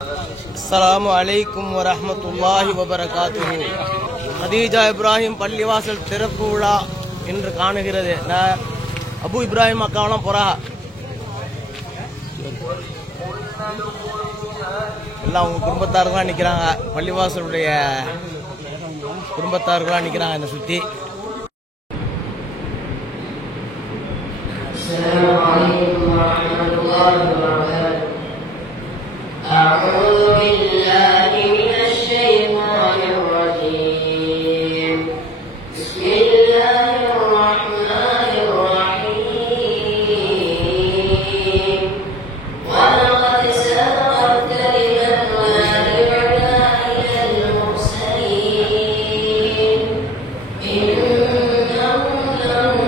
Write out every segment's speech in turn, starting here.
அஸ்ஸலாமு அலைக்கும் வரஹ்மத்துல்லாஹி வபரகாத்துஹு. ஹதீஜா இப்ராஹிம் பள்ளிவாசல் திறப்பு விழா என்று காணுகிறது. அபு இப்ராஹிம் அக்காவெல்லாம் போறா எல்லாம் அவங்க குடும்பத்தார்களாக நிற்கிறாங்க. பள்ளிவாசலுடைய குடும்பத்தார்களாக நிற்கிறாங்க என்னை சுற்றி. السلام عليكم ورحمة الله وبركاته. أعوذ بالله من الشيطان الرجيم. بسم الله الرحمن الرحيم. ولقد سبقت كلمتنا لعبادنا المرسلين إنهم لهم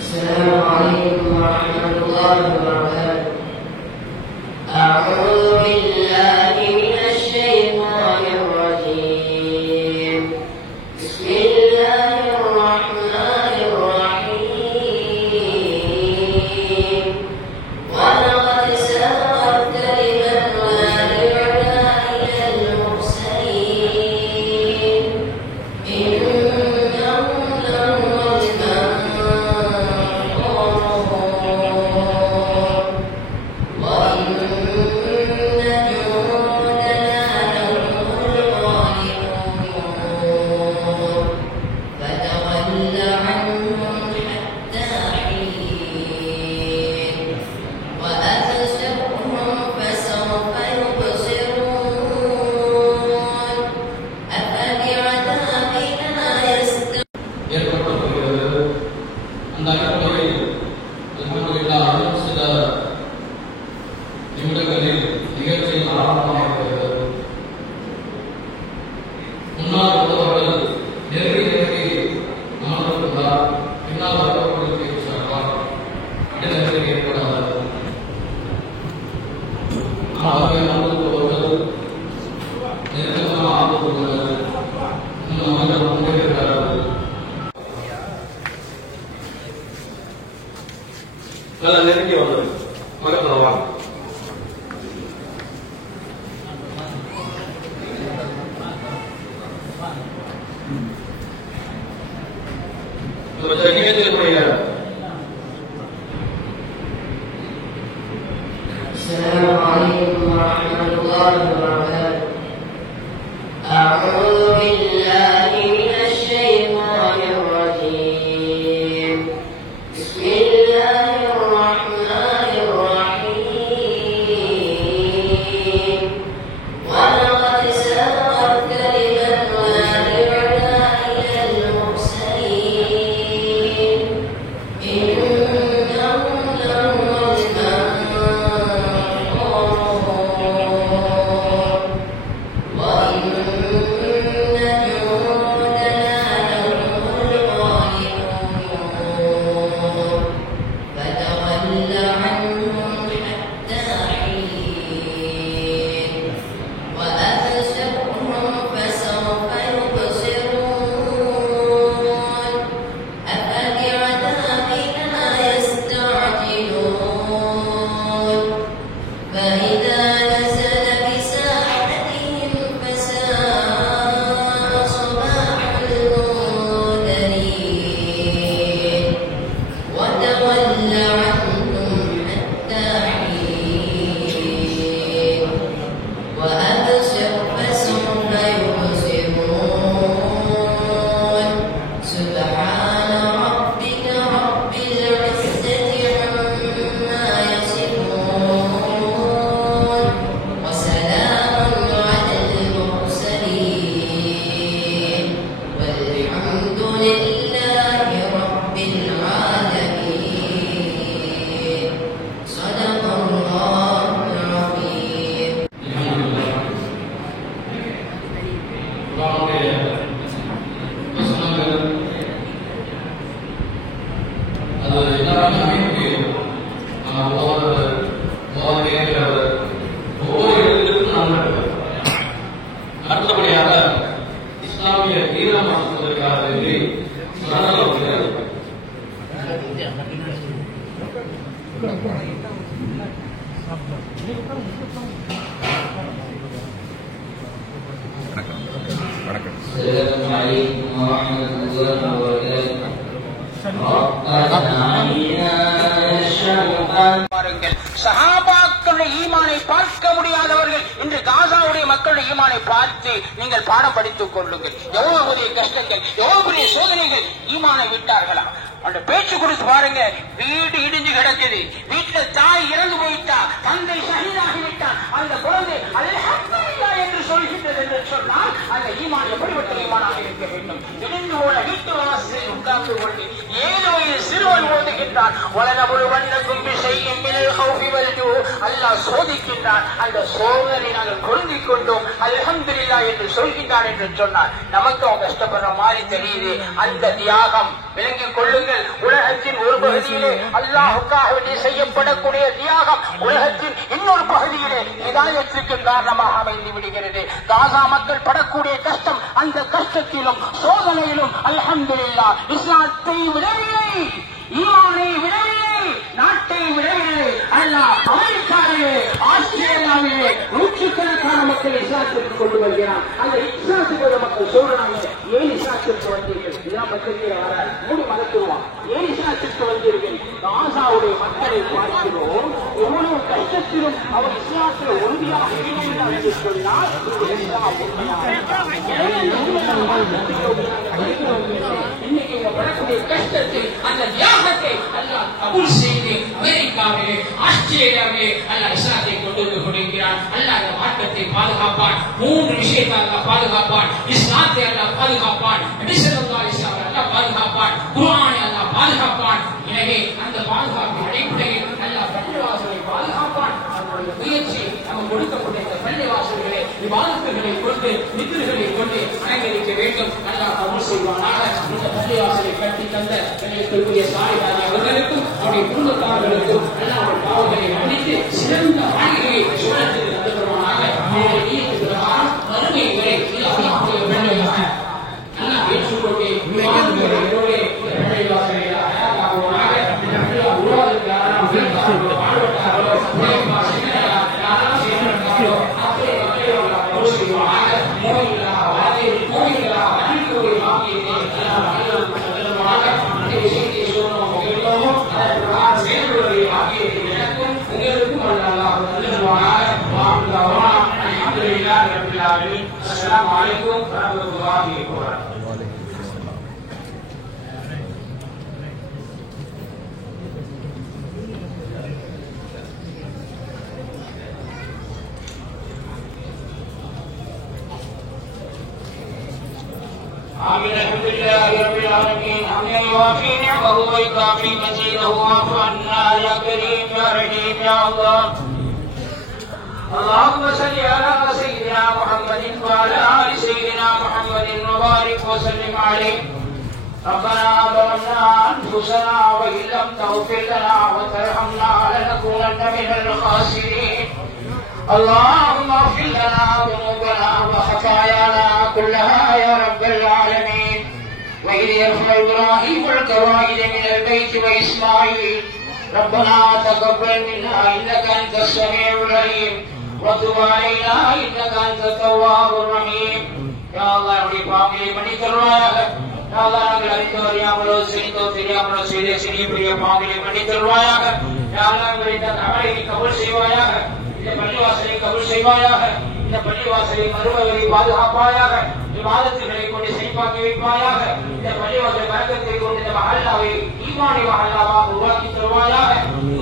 السلام عليكم ورحمة الله وبركاته. أعوذ بالله من الشيطان الرجيم. بسم الله الرحمن الرحيم. ولقد سبقت كلمتنا لعبادنا المرسلين إنهم لهم நிமிடங்களில் நிகழ்ச்சியில் ஆரம்பமாகிறது. முன்னால் உள்ளவர்கள் நெருங்கி அமர்ந்திருந்தார். பின்னால் வரவர்களுக்கு சொல்வார் இடநெருங்கி ஏற்படாது. ஆகவே அமர்ந்தவர்கள் நெருக்கமாக ஆர்வத்துள்ளனர். இன்னும் அவர்கள் முன்னேறுகிறார்கள். நல்லா நெருங்கி வந்தது பக்கத்தில் வாங்க. السلام عليكم ورحمة الله وبركاته. أعوذ بالله من الشيطان الرجيم. بسم الله الرحمن الرحيم. அடுத்தபடியாக இஸ்லாமிய வீர மாற்றத்திற்காக சஹாபாக்களுடைய ஈமானை பார்க்க முடியாதவர்கள் இன்று காசாவுடைய மக்களுடைய ஈமானை பார்த்து நீங்கள் பாடம் படித்துக் கொள்ளுங்கள். எவ்வளவு பெரிய கஷ்டங்கள், எவ்வளவு பெரிய சோதனைகள். ஈமானை விட்டார்களா? அந்த பேச்சு கொடுத்து பாருங்க. வீடு இடிஞ்சு கிடக்குது, வீட்டுல தாய் இறந்து போயிட்டா, தந்தை ஷஹீதாகிவிட்டான், அந்த குழந்தை அல்ஹம்துலில்லாஹ் என்று சொல்கின்றது என்று சொன்னால் அந்த ஈமான் எப்படிப்பட்ட ஈமானாக இருக்க வேண்டும்? இடிந்து போன வீட்டு வாசலில் உட்கார்ந்து கொண்டு 7 வயது சிறுவன் ஓதுகின்றான். வலனபுலுவன்னக்கும் பிஷைஇன் மினல் ஹௌஃபி வல் ஜூ. அல்லாஹ் சோதிக்கின்றான். அந்த சோதனை நாங்கள் பொருந்திக் கொண்டோம், அல்ஹம்துலில்லாஹ் என்று சொல்கின்றான் என்று சொன்னார். நமக்கும் கஷ்டப்படுற மாதிரி தெரியுது. அந்த தியாகம் விளங்கிக் கொள்ளுங்கள். உலகத்தின் ஒரு பகுதியிலே அல்லாஹ்வுக்காக வேண்டி செய்யப்படக்கூடிய தியாகம் உலகத்தின் இன்னொரு பகுதியிலே ஹிதாயத்துக்கு காரணமாக அமைந்து விடுகிறது. காசா மக்கள் படக்கூடிய கஷ்டம், அந்த கஷ்டத்திலும் சோதனையிலும் அல்ஹம்துலில்லாஹ் இஸ்லாத்தை விடவில்லை, ஈமானை விடவில்லை, நாட்டை விடவில்லை. அல்லாஹ் அமெரிக்காவிலே, ஆஸ்திரேலியாவிலே நூற்றுக்கணக்கான மக்கள் இஸ்லாத்திற்கு கொண்டு வருகிறார். அந்த இஸ்லாத்துக்கு மக்கள் சொல்றாங்க, ஏன் இஸ்லாத்திற்கு வந்தீர்கள்? இதான் பத்திரிகையில வராது, மூடி மறைத்துருவான். ஏன் இஸ்லாத்திற்கு வந்தீர்கள்? காசாவுடைய மக்களை பார்க்கிறோம், எவ்வளவு கஷ்டத்திலும் அவர் இஸ்லாத்தில் உறுதியாக இருக்கிறார் என்று சொன்னால் இன்னைக்கு வரக்கூடிய கஷ்டத்தை, அந்த தியாகத்தை அல்லாஹ் கபூல் செய்து அமெரிக்காவிலே, ஆஸ்திரேலியாவிலே அல்லாஹ் இஸ்லாத்தை கொண்டு வந்து கொண்டிருக்கிறான். அல்லாஹ் அந்த மார்க்கத்தை பாதுகாப்பான். 3 விஷயத்தை அல்லாஹ் பாதுகாப்பான். இஸ்லாத்தை அல்லாஹ் பாதுகாப்பான், நபி ஸல்லல்லாஹு அலைஹி வஸல்லம் அல்லாஹ் பாதுகாப்பான், குர்ஆனை அல்லாஹ் பாதுகாப்பான். எனவே அந்த பாதுகாப்பு அடிப்படையில் அல்லாஹ் பள்ளிவாசலை பாதுகாப்பான். நம்முடைய முயற்சி, நம்ம கொடுக்கப்பட்ட இந்த பள்ளிவாசல்களை இபாதத்துகளை கொண்டு, நிதிகளை கொண்டு அலங்கரிக்க வேண்டும். அல்லாஹ் கபூல் செய்வானாக. இந்த பள்ளிவாசலை கட்டி தந்த எங்களுக்குரிய சாலிஹானி அவர்களுக்கும் அவருடைய குடும்பத்தார்களுக்கும் அல்லாஹ் பாவங்களை மன்னித்து சிறந்த வாழ்க்கையை சுழற்சி தருவானாக. மறுமை வரை அல்லாஹ்வுடைய பள்ளிவாசலை அல்லாஹ் ஏற்றுக்கொண்டு السلام عليكم ورحمة الله وبركاته. آمين. الحمد لله رب العالمين. حمدا يوافي نعمه ويكافي مزيده. واعف عنا يا كريم يا رحيم يا الله. اللهم صل على سيدنا محمد وعلى آل سيدنا محمد وبارك وسلم عليه. ربنا ظلمنا أنفسنا وإن لم تغفر لنا وترحمنا لنكونن من الخاسرين. اللهم اغفر لنا ذنوبنا وخطايانا كلها يا رب العالمين. وإذ يرفع إبراهيم القواعد من البيت وإسماعيل ربنا تقبل منا إنك أنت السميع العليم وتب علينا إنك أنت التواب الرحيم. يا الله, என்னுடைய பாவங்களை மன்னித்தருள்வாயாக. நாங்கள் அறிந்தோ அறியாமலோ செய்தோ தெரியாமலோ செய்த சிறிய பெரிய பாவங்களை மன்னித்து தருவாயாக. இந்த தவறை கபூல் செய்வாயாக. இந்த பள்ளிவாசலை கபூல் செய்வாயாக. இந்த பள்ளிவாசலை மறுபவரை பாதுகாப்பாயாக. விவாதத்துகளை கொண்டு செய்வாக்கி வைப்பாயாக. இந்த பள்ளிவாசலை வழக்கத்தை கொண்டு இந்த மஹல்லாவை ஈமானை மஹல்லாவாக உருவாக்கி தருவாயாக.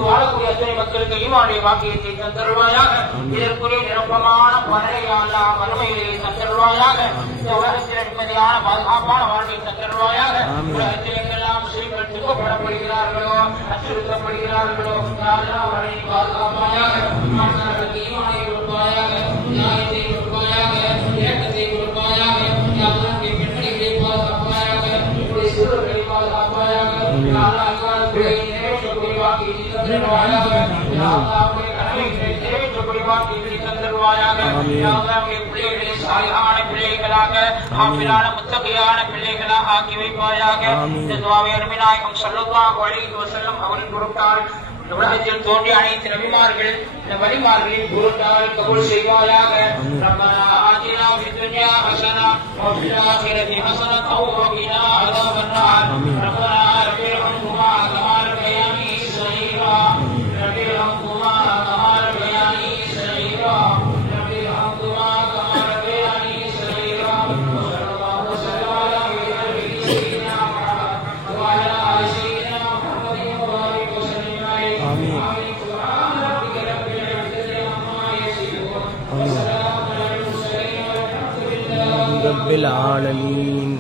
வாழக்கூடிய அத்தனை மக்களுக்கு ஈமானை வாக்கியத்தை தந்தருவாயாக. இதற்குரிய நிரப்பமான பலனையாளா வறுமைகளை தந்தருவாயாக. இந்த உலகத்தில் நிம்மதியான பாதுகாப்பான வாழ்வை தந்தருவாயாக. உலகத்தில் எங்கெல்லாம் முஸ்லிம்கள் துன்பப்படப்படுகிறார்களோ அச்சுறுத்தப்படுகிறார்களோ அவரை பாதுகாப்பாயாக. மாணவர்களுக்கு ஈமானை கொடுப்பாயாக. நியாயத்தை கொடுப்பாயாக. இயக்கத்தை கொடுப்பாயாக. பெண்மணிகளை பாதுகாப்பாயாக. இப்படி சிறுவர்களை பாதுகாப்பாயாக. நிறைவேற்றக்கூடிய வாக்கியத்தை தந்தருவாயாக. நிறைவேற்றக்கூடிய வாக்கியத்தை தந்தருவாயாக. பிள்ளைகளை சாலிகான பிள்ளைகளாக ஆபிலான முத்தகையான பிள்ளைகளாக ஆக்கி வைப்பாயாக. இந்த துஆவை அருமைநாயகம் ஸல்லல்லாஹு அலைஹி வஸல்லம் அவரின் பொருட்டால் உலகத்தில் தோன்றிய அனைத்து நபிமார்கள் இந்த வலிமார்களின் பொருட்டால் கபூல் செய்வாயாக. ரப்பனா ஆதினா ஃபித் துன்யா ஹஸனா வ ஃபில் ஆখিরাতি ஹஸனத்தன் வ கினா அஸாபன்னார். ரப்பனா ரப்பிர்ஹம்ஹுமா கமா ரப்பயானி ஸகீரா. ரப்பிர்ஹம்ஹுமா கமா ரப்பயானி ஸகீரா. ரப்பிர்ஹம்ஹுமா கமா ரப்பயானி ஸகீரா. ஸல்லல்லாஹு அலைஹி வஸல்லம் சய்யிதுனா முஹம்மத் வ அலா ஆலி சய்யிதுனா முஹம்மதின் வ ஆலிஹி வஸல்லம். رب العالمين.